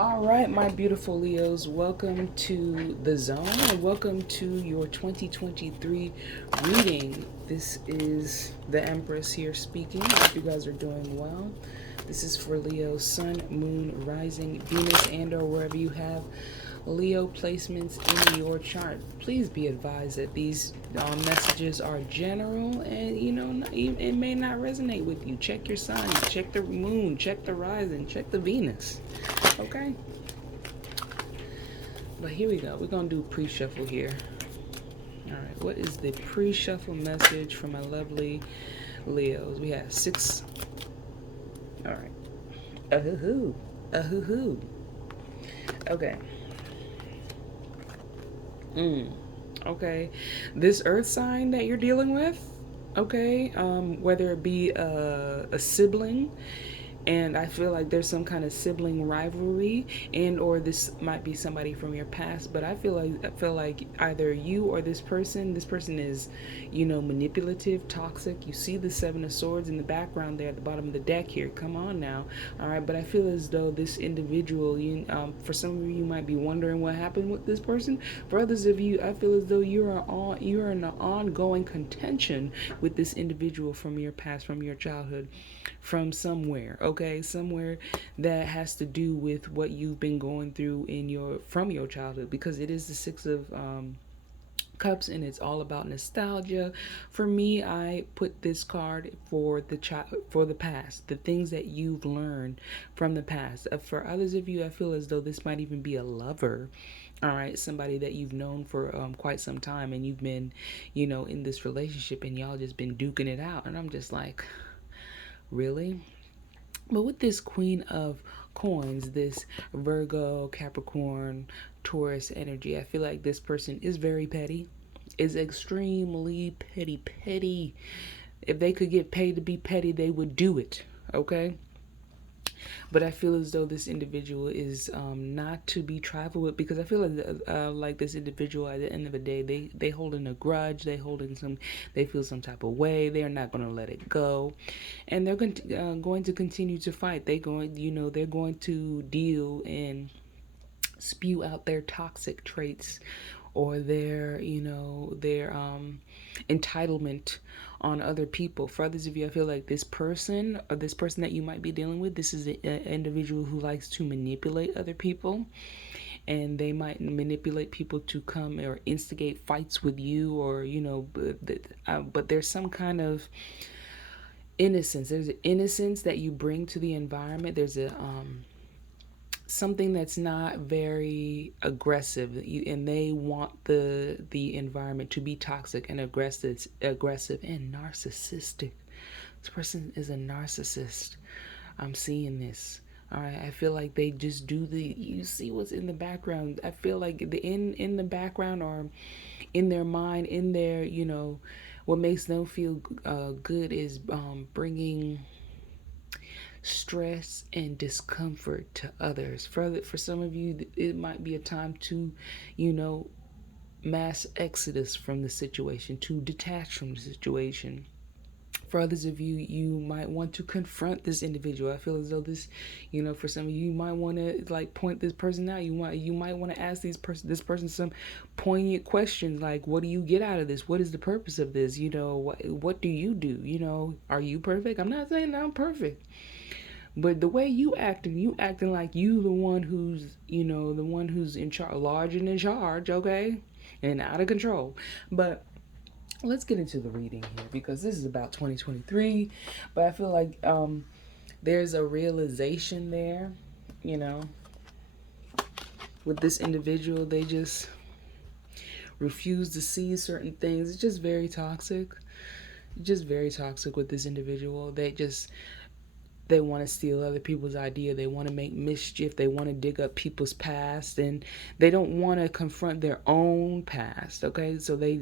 All right, my beautiful Leos, welcome to the zone and welcome to your 2023 reading. This is the Empress here speaking. I hope you guys are doing well. This is for Leo, Sun, Moon, Rising, Venus, and or wherever you have Leo placements in your chart. Please be advised that these messages are general and it may not resonate with you. Check your sign, check the moon, check the rising, check the Venus. Okay? But here we go. We're going to do pre-shuffle here. All right. What is the pre-shuffle message for my lovely Leos? We have 6. All right. A-hoo-hoo. A-hoo-hoo. Okay. Okay. This earth sign that you're dealing with, okay, whether it be a sibling, and I feel like there's some kind of sibling rivalry, and or this might be somebody from your past, but I feel like either you or this person is, manipulative, toxic. You see the 7 of Swords in the background there at the bottom of the deck here. Come on now. All right, but I feel as though this individual, for some of you might be wondering what happened with this person. For others of you, I feel as though you're in an ongoing contention with this individual from your past, from your childhood, from somewhere. Okay, somewhere that has to do with what you've been going through from your childhood, because it is the 6 of Cups, and it's all about nostalgia. For me, I put this card for the past, the things that you've learned from the past. For others of you, I feel as though this might even be a lover. All right, somebody that you've known for quite some time, and you've been, in this relationship, and y'all just been duking it out. And I'm just like, really? But with this Queen of Coins, this Virgo, Capricorn, Taurus energy, I feel like this person is very petty, is extremely petty. If they could get paid to be petty, they would do it, okay? But I feel as though this individual is not to be trifled with, because I feel like this individual at the end of the day, they holding a grudge, they feel some type of way. They're not going to let it go, and they're going to continue to fight. They're going to deal and spew out their toxic traits, or their entitlement on other people. For others of you, I feel like this person, or this person that you might be dealing with, this is an individual who likes to manipulate other people, and they might manipulate people to come or instigate fights with you, or but there's some kind of innocence. There's an innocence that you bring to the environment. There's a something that's not very aggressive, and they want the environment to be toxic and aggressive and narcissistic. This person is a narcissist. I'm seeing this. All right, I feel like they just do you see what's in the background. I feel like in the background, or in their mind, in their, what makes them feel good is bringing stress and discomfort to others. For some of you, it might be a time to, mass exodus from the situation, to detach from the situation. For others of you, you might want to confront this individual. I feel as though this, for some of you, you might want to like point this person out. You might want to ask this person some poignant questions, like, what do you get out of this? What is the purpose of this? What do you do? Are you perfect? I'm not saying that I'm perfect. But the way you acting like you the one who's, the one who's in charge, large and in charge, okay? And out of control. But let's get into the reading here, because this is about 2023. But I feel like there's a realization there, you know, with this individual. They just refuse to see certain things. It's just very toxic. Just very toxic with this individual. They want to steal other people's idea. They want to make mischief. They want to dig up people's past, and they don't want to confront their own past. Okay, so they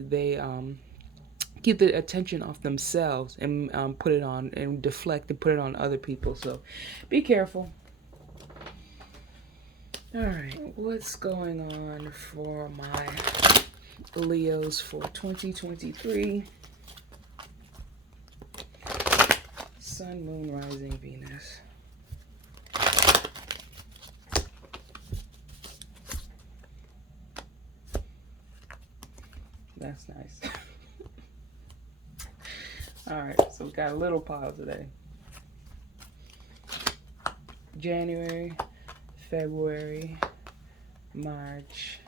keep the attention off themselves, and put it on, and deflect and put it on other people. So be careful. All right, what's going on for my Leos for 2023? Sun, Moon, Rising, Venus. That's nice. All right, so we got a little pile today. January, February, March,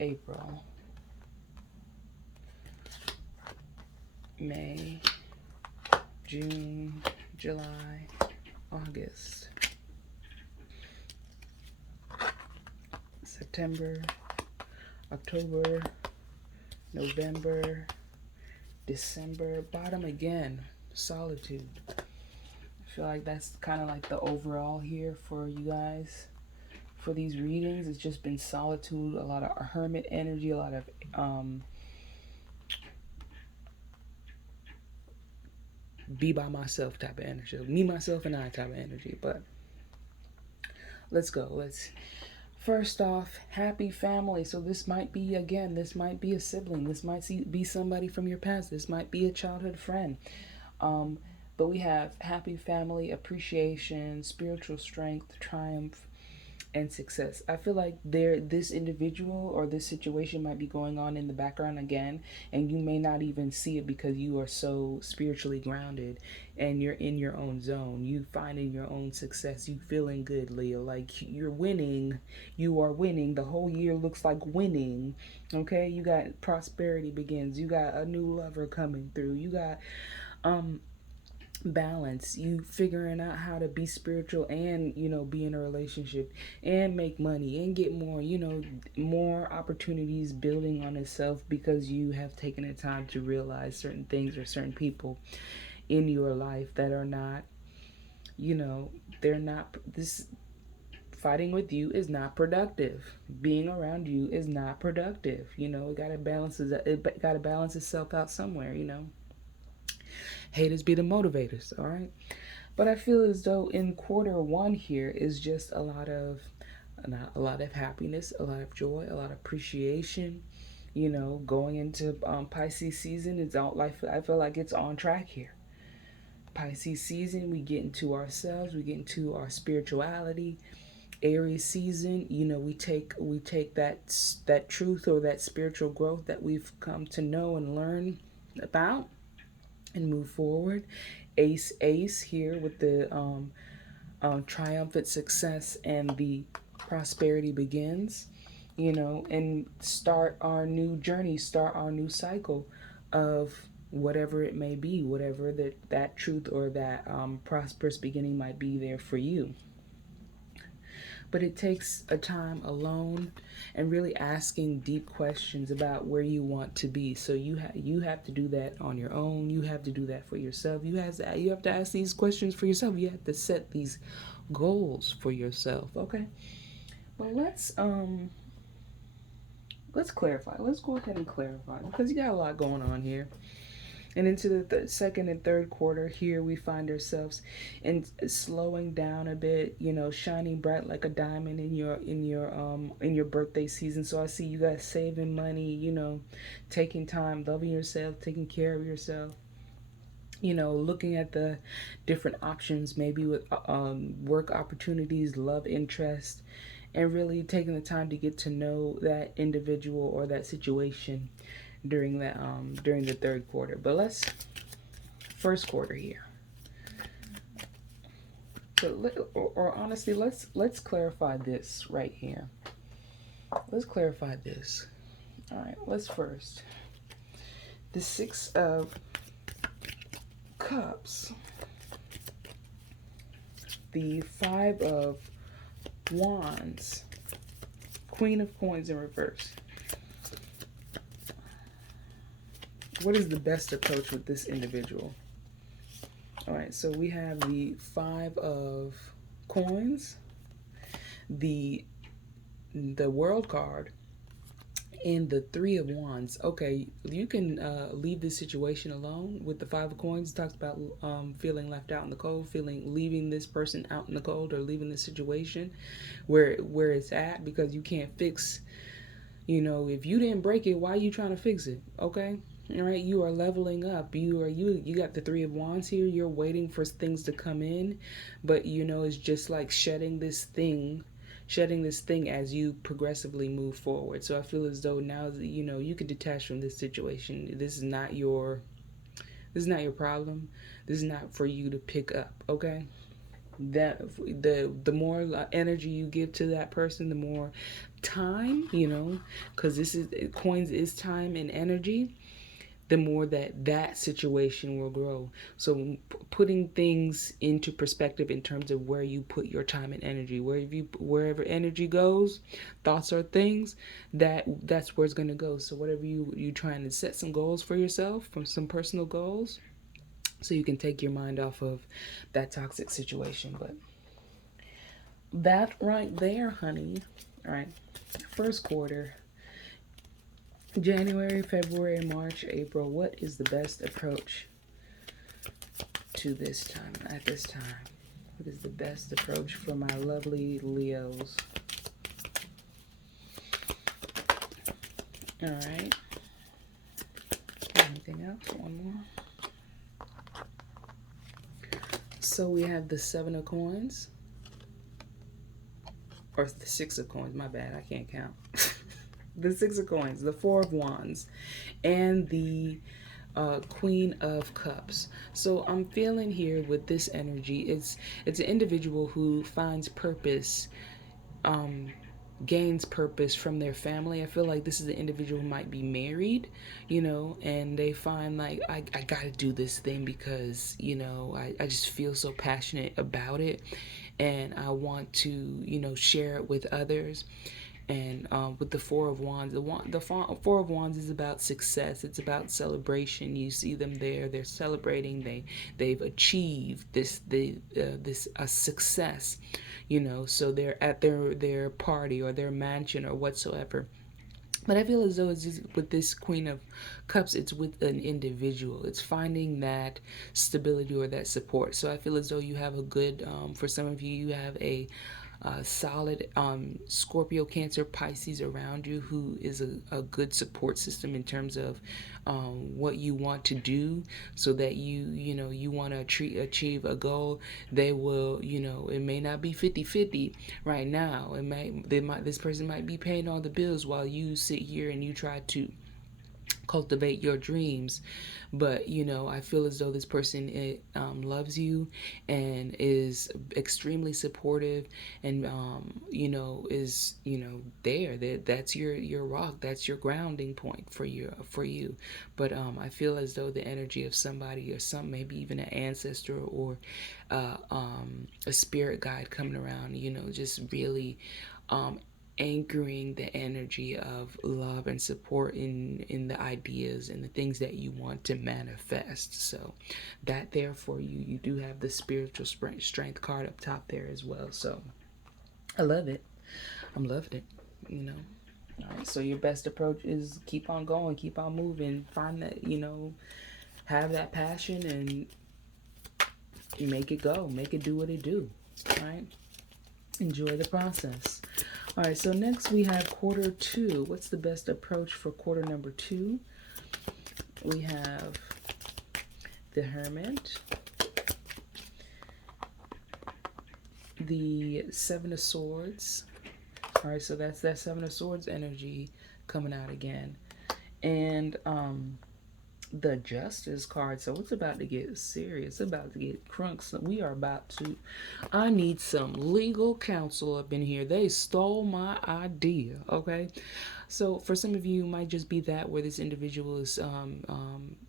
April, May, June, July, August, September, October, November, December. Bottom again, solitude. I feel like that's kind of like the overall here for you guys. For these readings, it's just been solitude, a lot of hermit energy, a lot of be by myself type of energy, me, myself, and I type of energy. But let's go. Let's first off, happy family. So this might be, again, this might be a sibling, this might be somebody from your past, this might be a childhood friend. But we have happy family, appreciation, spiritual strength, triumph, and success. I feel like this individual or this situation might be going on in the background again, and you may not even see it because you are so spiritually grounded and you're in your own zone. You finding your own success. You feeling good, Leo. Like you're winning. You are winning. The whole year looks like winning. Okay? You got prosperity begins. You got a new lover coming through. You got balance, you figuring out how to be spiritual and be in a relationship and make money and get more, more opportunities building on itself because you have taken the time to realize certain things or certain people in your life that are not, they're not, this fighting with you is not productive. Being around you is not productive. It gotta balance itself out somewhere. Haters be the motivators, all right? But I feel as though in quarter one here is just a lot of happiness, a lot of joy, a lot of appreciation. Going into Pisces season, it's all life. I feel like it's on track here. Pisces season, we get into ourselves, we get into our spirituality. Aries season, we take that truth or that spiritual growth that we've come to know and learn about and move forward. Ace here with the triumphant success and the prosperity begins, and start our new journey, start our new cycle of whatever it may be, whatever that truth or that prosperous beginning might be there for you. But it takes a time alone and really asking deep questions about where you want to be. So you have to do that on your own. You have to do that for yourself. You have to ask these questions for yourself. You have to set these goals for yourself. Okay. Well, let's clarify. Let's go ahead and clarify because you got a lot going on here. And into the second and third quarter here, we find ourselves in slowing down a bit, shining bright like a diamond in your birthday season. So I see you guys saving money, taking time, loving yourself, taking care of yourself. Looking at the different options, maybe with work opportunities, love interest, and really taking the time to get to know that individual or that situation during the third quarter. But let's first quarter here. Or honestly, let's clarify this right here. Let's clarify this. All right, let's first. The 6 of Cups, the 5 of Wands, Queen of Coins in reverse. What is the best approach with this individual? All right, so we have the 5 of Coins, the World card, and the 3 of Wands. Okay, you can leave this situation alone. With the 5 of Coins, it talks about feeling left out in the cold, leaving this person out in the cold, or leaving this situation where it's at because you can't fix. If you didn't break it, why are you trying to fix it? Okay. All right, you are leveling up. You got the 3 of Wands here. You're waiting for things to come in, but it's just like shedding this thing, shedding this thing as you progressively move forward. So I feel as though now, you know, you can detach from this situation. This is not your problem. This is not for you to pick up, okay? That the more energy you give to that person, the more time, you know, because this is coins is time and energy, the more that that situation will grow. So putting things into perspective in terms of where you put your time and energy, wherever energy goes, thoughts or things, that's where it's going to go. So whatever you trying to set some goals for yourself, from some personal goals, so you can take your mind off of that toxic situation. But that right there, honey. All right, first quarter, January, February, March, April. What is the best approach to this time, at this time? What is the best approach for my lovely Leos? All right. Anything else? One more. So we have the 7 of coins. Or the 6 of coins. My bad. I can't count. The 6 of coins, the 4 of wands, and the Queen of Cups. So I'm feeling here with this energy, it's an individual who finds purpose, gains purpose from their family. I feel like this is an individual who might be married, you know, and they find like, I gotta do this thing because, you know, I just feel so passionate about it, and I want to, you know, share it with others. And with the 4 of wands, the 4 of wands is about success. It's about celebration. You see them there, they're celebrating. They've achieved this a success, you know. So they're at their party or their mansion or whatsoever. But I feel as though it's just with this Queen of Cups, it's with an individual. It's finding that stability or that support. So I feel as though you have a good, for some of you, you have a solid Scorpio, Cancer, Pisces around you who is a good support system in terms of what you want to do, so that you know, you want to achieve a goal. They will, you know, it may not be 50-50 right now. This person might be paying all the bills while you sit here and you try to cultivate your dreams. But you know, I feel as though this person loves you and is extremely supportive, and you know, is, you know, that's your rock, that's your grounding point for you. But I feel as though the energy of somebody, or some, maybe even an ancestor, or a spirit guide coming around, you know, just really anchoring the energy of love and support in the ideas and the things that you want to manifest. So that there for you. You do have the spiritual strength card up top there as well. So I love it. I'm loving it, you know. All right, so your best approach is keep on going, keep on moving, find that, you know, have that passion and make it go, make it do what it do. All right, enjoy the process. All right, so next we have quarter 2. What's the best approach for quarter number 2? We have the Hermit, the 7 of Swords. All right, so that's that 7 of Swords energy coming out again. And the Justice card. So it's about to get serious, it's about to get crunk. So we are about to, I need some legal counsel up in here. They stole my idea. Okay, so for some of you, it might just be that where this individual is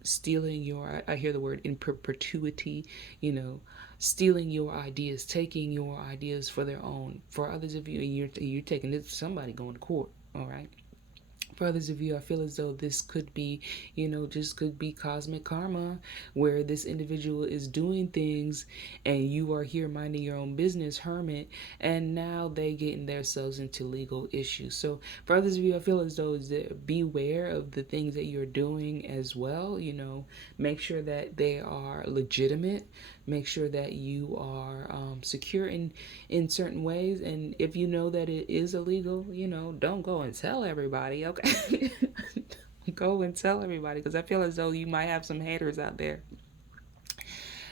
stealing your, I hear the word in perpetuity, you know, stealing your ideas, taking your ideas for their own. For others of you, you're taking this, somebody going to court. All right, for others of you, I feel as though this could be, you know, just could be cosmic karma, where this individual is doing things and you are here minding your own business, Hermit, and now they getting themselves into legal issues. So for others of you, I feel as though beware of the things that you're doing as well. You know, make sure that they are legitimate. Make sure that you are secure in certain ways. And if you know that it is illegal, you know, don't go and tell everybody, okay? Go and tell everybody, because I feel as though you might have some haters out there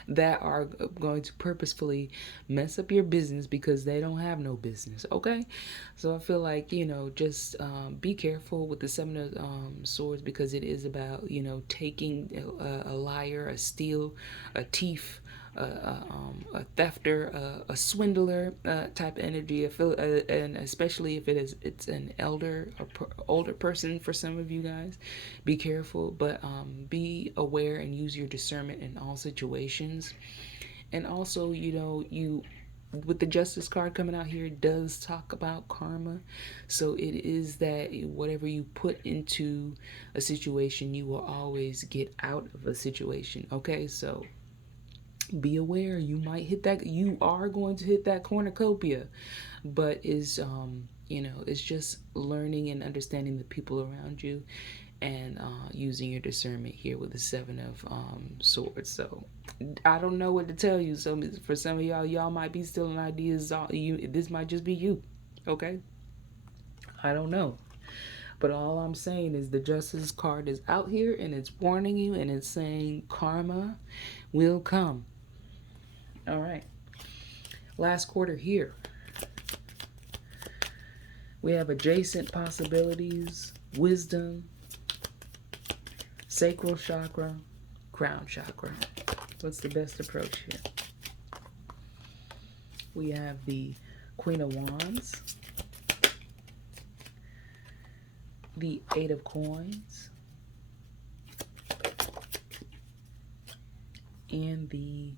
that are going to purposefully mess up your business because they don't have no business. Okay, so I feel like, just be careful with the Seven of Swords, because it is about, taking a liar, a steal, a thief, a thefter, a swindler type of energy. I feel, and especially if it's an older person for some of you guys, be careful, but be aware and use your discernment in all situations. And also, you with the Justice card coming out here, it does talk about karma. So it is that whatever you put into a situation, you will always get out of a situation. Okay, so be aware, you are going to hit that cornucopia, but it's just learning and understanding the people around you, and using your discernment here with the Seven of Swords. So I don't know what to tell you. So for some of y'all might be stealing ideas. This might just be you. Okay, I don't know. But all I'm saying is the Justice card is out here, and it's warning you, and it's saying karma will come. All right. Last quarter here. We have adjacent possibilities, wisdom, sacral chakra, crown chakra. What's the best approach here? We have the Queen of Wands, the Eight of Coins, and the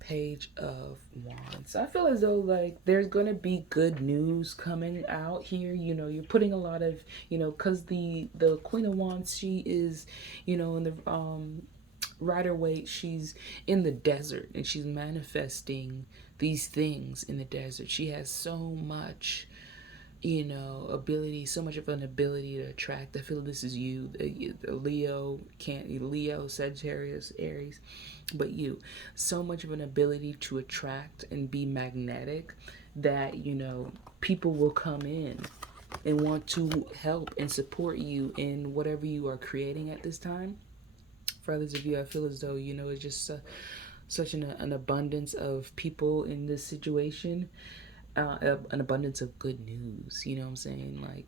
Page of Wands. I feel as though like there's gonna be good news coming out here. You're putting a lot of, because the Queen of Wands, she is, in the Rider-Waite, she's in the desert, and she's manifesting these things in the desert. She has so much, so much of an ability to attract. I feel this is you, Leo, Sagittarius, Aries, but so much of an ability to attract and be magnetic that, people will come in and want to help and support you in whatever you are creating at this time. For others of you, I feel as though, it's just such an abundance of people in this situation. An abundance of good news, you know what I'm saying? Like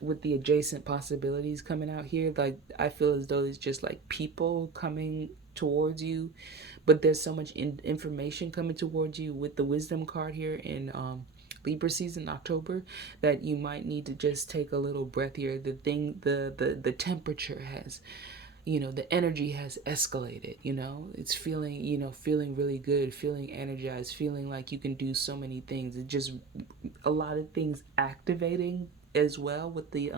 with the adjacent possibilities coming out here, like I feel as though it's just like people coming towards you, but there's so much information coming towards you with the Wisdom card here in Libra season, October, that you might need to just take a little breath here. The temperature has, the energy has escalated. It's feeling really good, feeling energized, feeling like you can do so many things. It's just a lot of things activating as well with the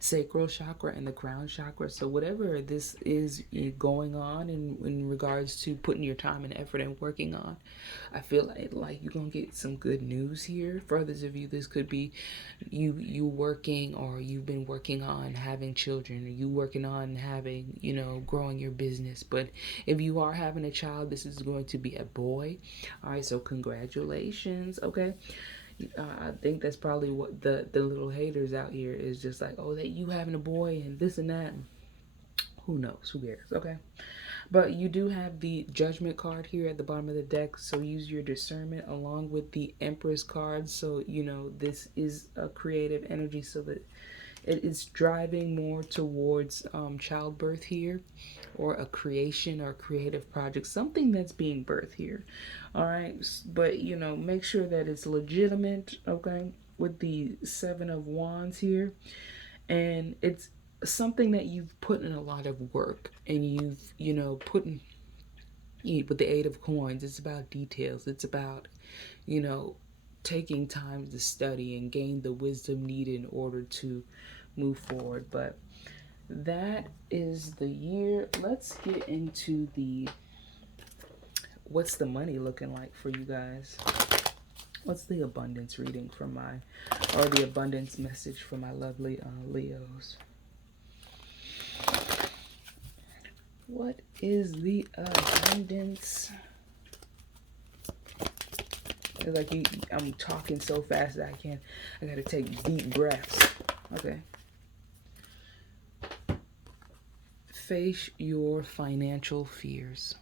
sacral chakra and the crown chakra. So whatever this is going on in regards to putting your time and effort and working on, I feel like you're gonna get some good news here. For others of you, this could be you working, or you've been working on having children, or you working on having, growing your business. But if you are having a child, this is going to be a boy. All right, so congratulations. Okay. I think that's probably what the little haters out here is just like, oh, that you having a boy and this and that. Who knows? Who cares? Okay. But you do have the Judgment card here at the bottom of the deck, so use your discernment along with the Empress card. So, this is a creative energy, so that it is driving more towards childbirth here, or a creation or creative project, something that's being birthed here. All right, but make sure that it's legitimate. Okay, with the Seven of Wands here, and it's something that you've put in a lot of work, and you've put in. With the Eight of Coins, it's about details. It's about taking time to study and gain the wisdom needed in order to move forward. But that is the year. Let's get into what's the money looking like for you guys. What's the abundance reading for or the abundance message for my lovely Leos? What is the abundance? It's like I'm talking so fast that I gotta take deep breaths. Okay. face your financial fears.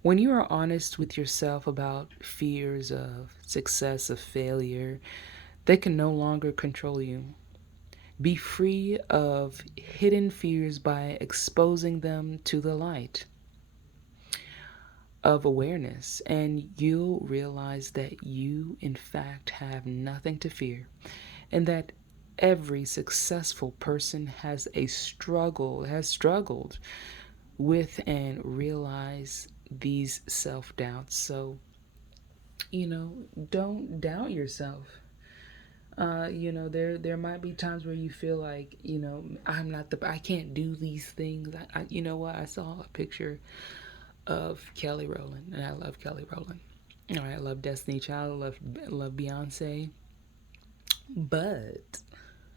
When you are honest with yourself about fears of success, of failure, they can no longer control you. Be free of hidden fears by exposing them to the light of awareness, and you'll realize that you, in fact, have nothing to fear, and that every successful person has struggled with and realize these self doubts. So, don't doubt yourself. There might be times where you feel like, I can't do these things. You know what? I saw a picture of Kelly Rowland, and I love Kelly Rowland. All right, I love Destiny Child, love Beyonce, but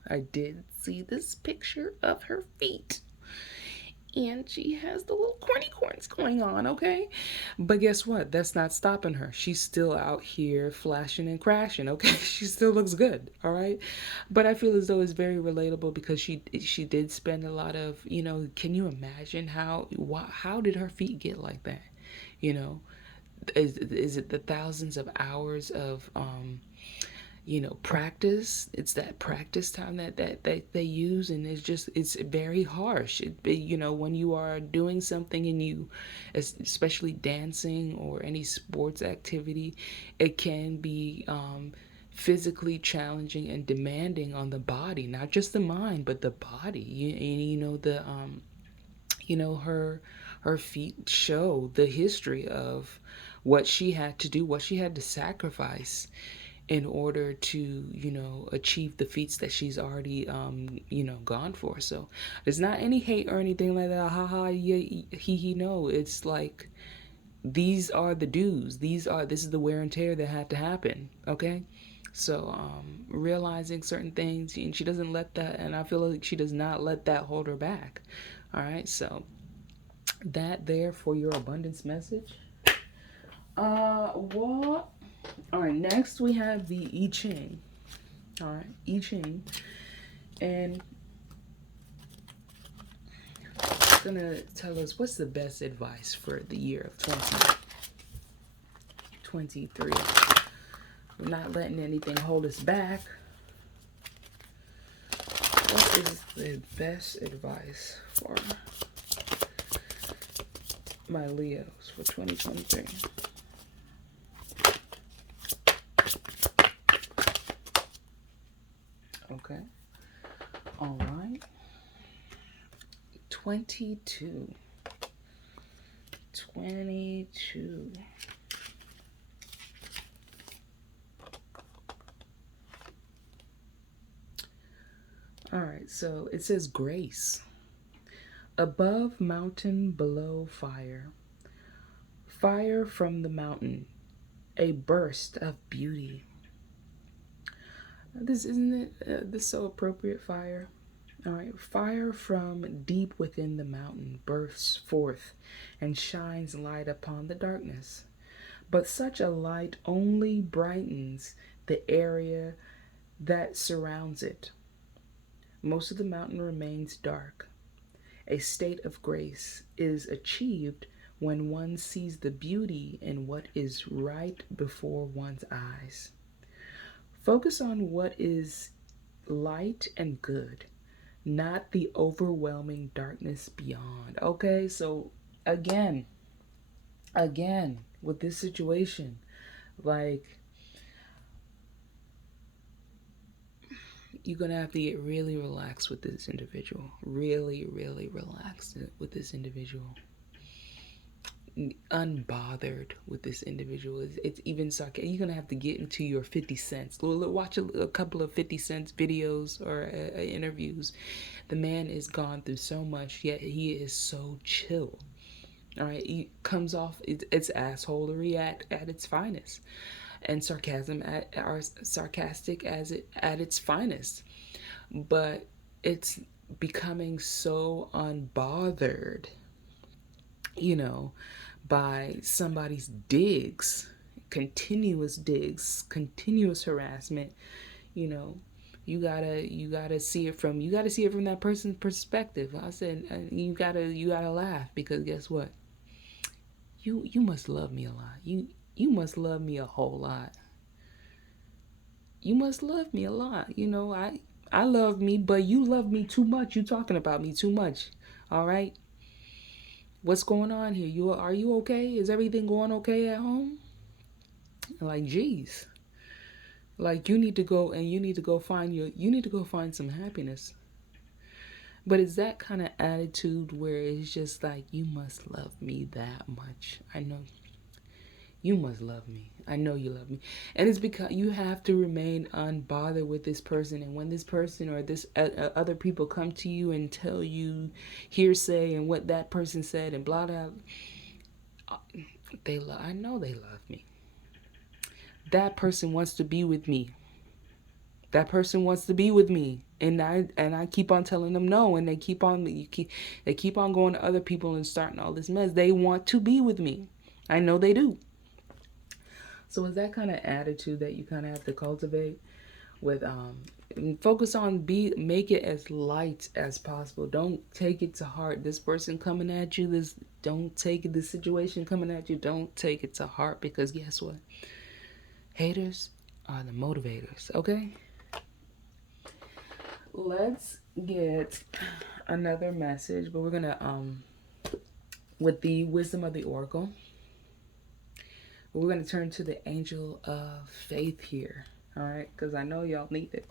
I did see this picture of her feet, and she has the little corny corns going on, okay? But guess what? That's not stopping her. She's still out here flashing and crashing, okay? She still looks good, all right? But I feel as though it's very relatable because she did spend a lot of, can you imagine how did her feet get like that? You know, is it the thousands of hours of practice? It's that practice time that they use, and it's very harsh. When you are doing something and you, especially dancing or any sports activity, it can be physically challenging and demanding on the body, not just the mind but the body. Her feet show the history of what she had to do, what she had to sacrifice in order to, achieve the feats that she's already, gone for. So there's not any hate or anything like that. Ha ha, yeah, he, no. It's like, these are the dues. This is the wear and tear that had to happen. Okay. So, realizing certain things, and she doesn't let that, and I feel like she does not let that hold her back. All right. So that there for your abundance message. What? All right, next we have the I Ching. All right, I Ching. And it's going to tell us what's the best advice for the year of 2023. We're not letting anything hold us back. What is the best advice for my Leos for 2023? Okay. All right. 22. All right, so it says grace. Above mountain, below fire. Fire from the mountain, a burst of beauty. This isn't it. This so appropriate. Fire. All right. Fire from deep within the mountain bursts forth and shines light upon the darkness. But such a light only brightens the area that surrounds it. Most of the mountain remains dark. A state of grace is achieved when one sees the beauty in what is right before one's eyes. Focus on what is light and good, not the overwhelming darkness beyond. Okay, so again, with this situation, like, you're gonna have to get really relaxed with this individual. Really, really relaxed with this individual. Unbothered with this individual. It's even sarcastic. You're gonna have to get into your 50 cents. Watch a couple of 50 cents videos or interviews. The man is gone through so much, yet he is so chill. All right, he comes off. It's assholery at its finest, and sarcasm sarcastic at its finest. But it's becoming so unbothered, by somebody's digs, continuous harassment, You gotta see it from that person's perspective. I said you gotta laugh, because guess what? You must love me a lot. You must love me a whole lot. You must love me a lot. I love me, but you love me too much. You talking about me too much. All right? What's going on here? Are you okay? Is everything going okay at home? Like, geez. Like, you need to go find some happiness. But it's that kind of attitude where it's just like, you must love me that much. I know you must love me. I know you love me. And it's because you have to remain unbothered with this person. And when this person or this other people come to you and tell you hearsay and what that person said and blah blah, I know they love me. That person wants to be with me. That person wants to be with me, and I keep on telling them no, and they keep on going to other people and starting all this mess. They want to be with me. I know they do. So it's that kind of attitude that you kind of have to cultivate with focus on make it as light as possible. Don't take it to heart. This person coming at you, don't take it, this situation coming at you, don't take it to heart, because guess what? Haters are the motivators, okay? Let's get another message, but we're gonna with the wisdom of the oracle, we're gonna turn to the angel of faith here. All right, because I know y'all need it.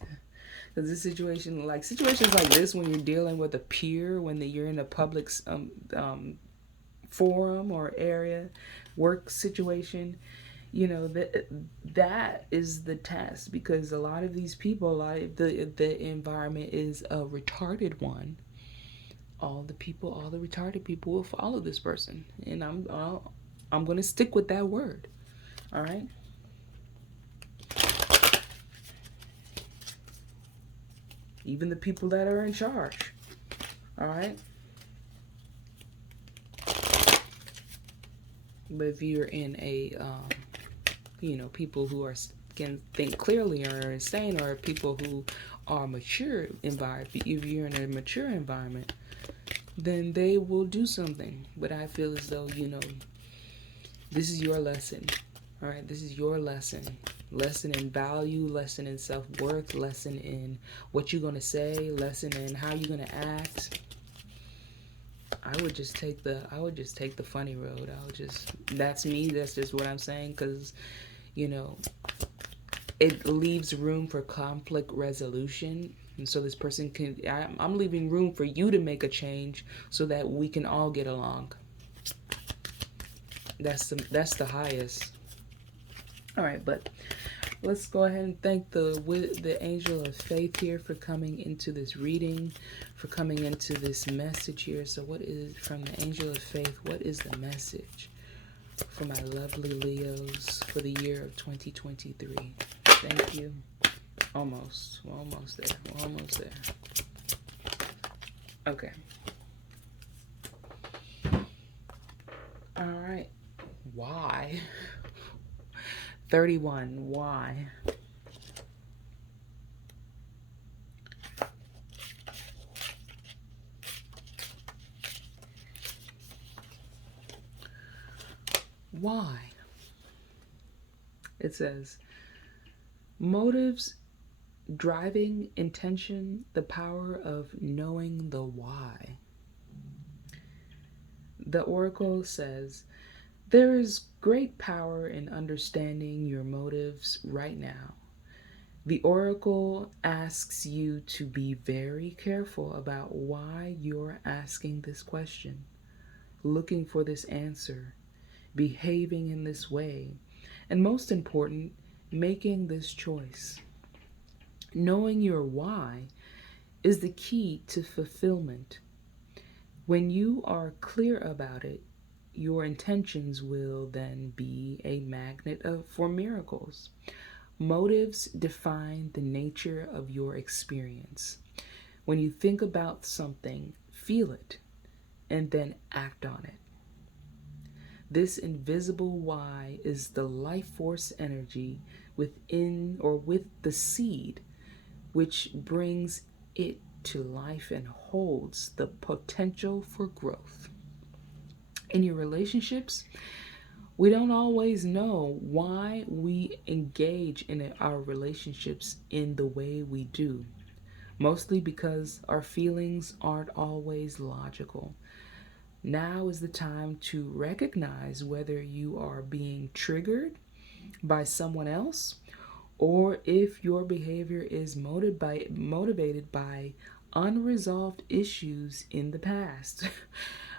Because situations like this, when you're dealing with a peer, you're in a public forum or area, work situation, that is the test, because a lot of these people, the environment is a retarded one. All the retarded people will follow this person, and I'm gonna stick with that word. All right. Even the people that are in charge. All right. But if you're in a people who can think clearly or are insane, or people who are mature environment, if you're in a mature environment, then they will do something. But I feel as though, this is your lesson. All right, this is your lesson. Lesson in value, lesson in self-worth, lesson in what you're going to say, lesson in how you're going to act. I would just take the funny road. That's me. That's just what I'm saying, because it leaves room for conflict resolution. And so this person I'm leaving room for you to make a change so that we can all get along. That's the highest. All right, but let's go ahead and thank the angel of faith here for coming into this reading, for coming into this message here. So what is from the angel of faith? What is the message for my lovely Leos for the year of 2023? Thank you. We're almost there. Okay. All right. Why? 31. Why? Why? It says, motives, driving intention, the power of knowing the why. The oracle says, there is great power in understanding your motives right now. The oracle asks you to be very careful about why you're asking this question, looking for this answer, behaving in this way, and most important, making this choice. Knowing your why is the key to fulfillment. When you are clear about it, your intentions will then be a magnet for miracles. Motives define the nature of your experience. When you think about something, feel it, and then act on it. This invisible why is the life force energy within or with the seed which brings it to life and holds the potential for growth. In your relationships, we don't always know why we engage in our relationships in the way we do, mostly because our feelings aren't always logical. Now is the time to recognize whether you are being triggered by someone else or if your behavior is motivated by unresolved issues in the past.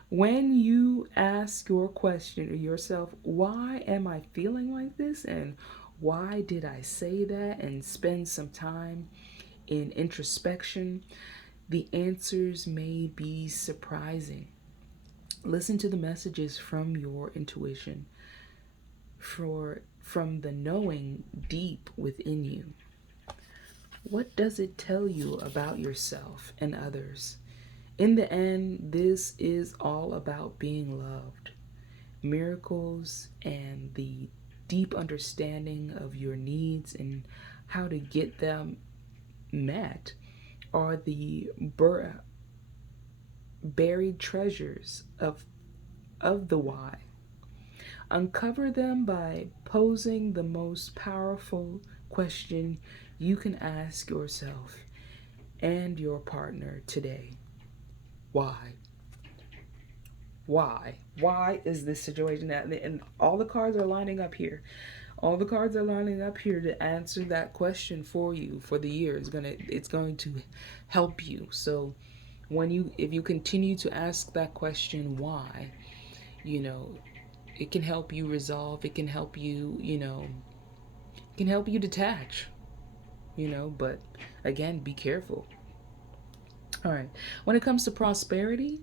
When you ask your question to yourself, why am I feeling like this? And why did I say that? And spend some time in introspection, the answers may be surprising. Listen to the messages from your intuition, from the knowing deep within you. What does it tell you about yourself and others? In the end, this is all about being loved. Miracles and the deep understanding of your needs and how to get them met are the buried treasures of the why. Uncover them by posing the most powerful question you can ask yourself and your partner today. Why? Why? Why is this situation that? And all the cards are lining up here. All the cards are lining up here to answer that question for you for the year. It's going to help you. So if you continue to ask that question, why, you know, it can help you resolve. It can help you, it can help you detach, but again, be careful. All right. When it comes to prosperity,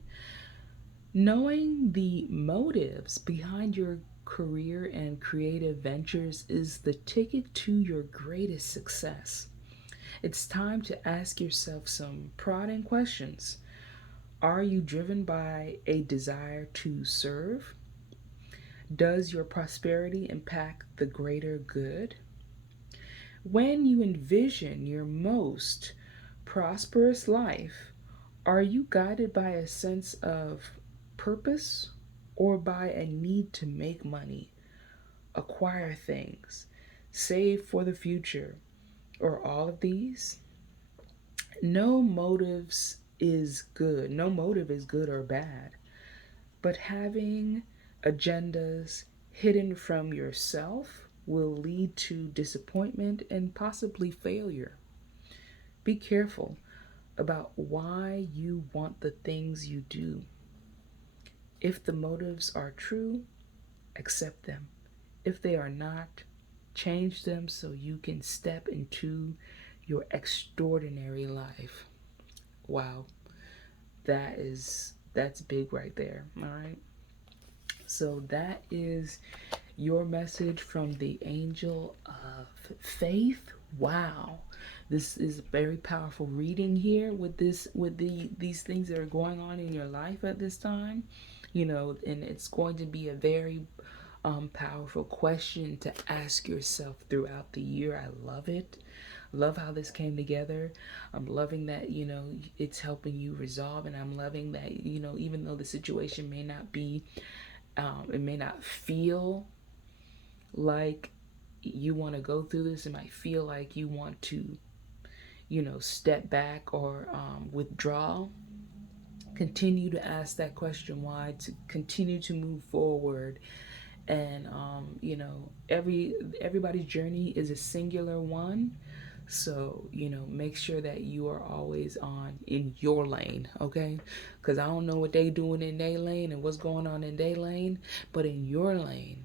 knowing the motives behind your career and creative ventures is the ticket to your greatest success. It's time to ask yourself some prodding questions. Are you driven by a desire to serve? Does your prosperity impact the greater good? When you envision your most prosperous life, are you guided by a sense of purpose or by a need to make money, acquire things, save for the future, or all of these? No motives is good. No motive is good or bad. But having agendas hidden from yourself will lead to disappointment and possibly failure. Be careful about why you want the things you do. If the motives are true, accept them. If they are not, change them so you can step into your extraordinary life. Wow. That's big right there. All right. So that is your message from the angel of faith. Wow. This is a very powerful reading here with these things that are going on in your life at this time. And it's going to be a very powerful question to ask yourself throughout the year. I love it. Love how this came together. I'm loving that, it's helping you resolve, and I'm loving that, even though the situation may not be, it may not feel like you want to go through this. It might feel like you want to, step back or withdraw. Continue to ask that question why, to continue to move forward. And everybody's journey is a singular one. So, make sure that you are always in your lane, okay? Because I don't know what they doing in their lane and what's going on in their lane, but in your lane,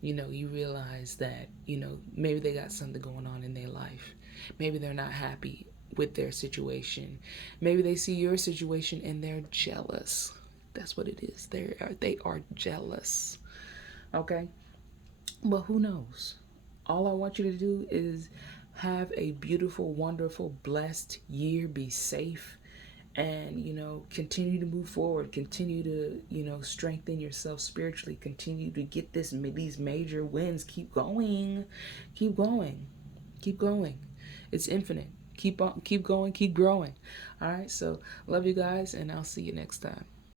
you realize that, maybe they got something going on in their life. Maybe they're not happy with their situation. Maybe they see your situation and they're jealous. That's what it is. They are jealous. Okay? But who knows? All I want you to do is have a beautiful, wonderful, blessed year. Be safe and, continue to move forward. Continue to, strengthen yourself spiritually. Continue to get these major wins. Keep going. Keep going. Keep going. It's infinite. keep on, keep going, keep growing. All right. So love you guys, and I'll see you next time.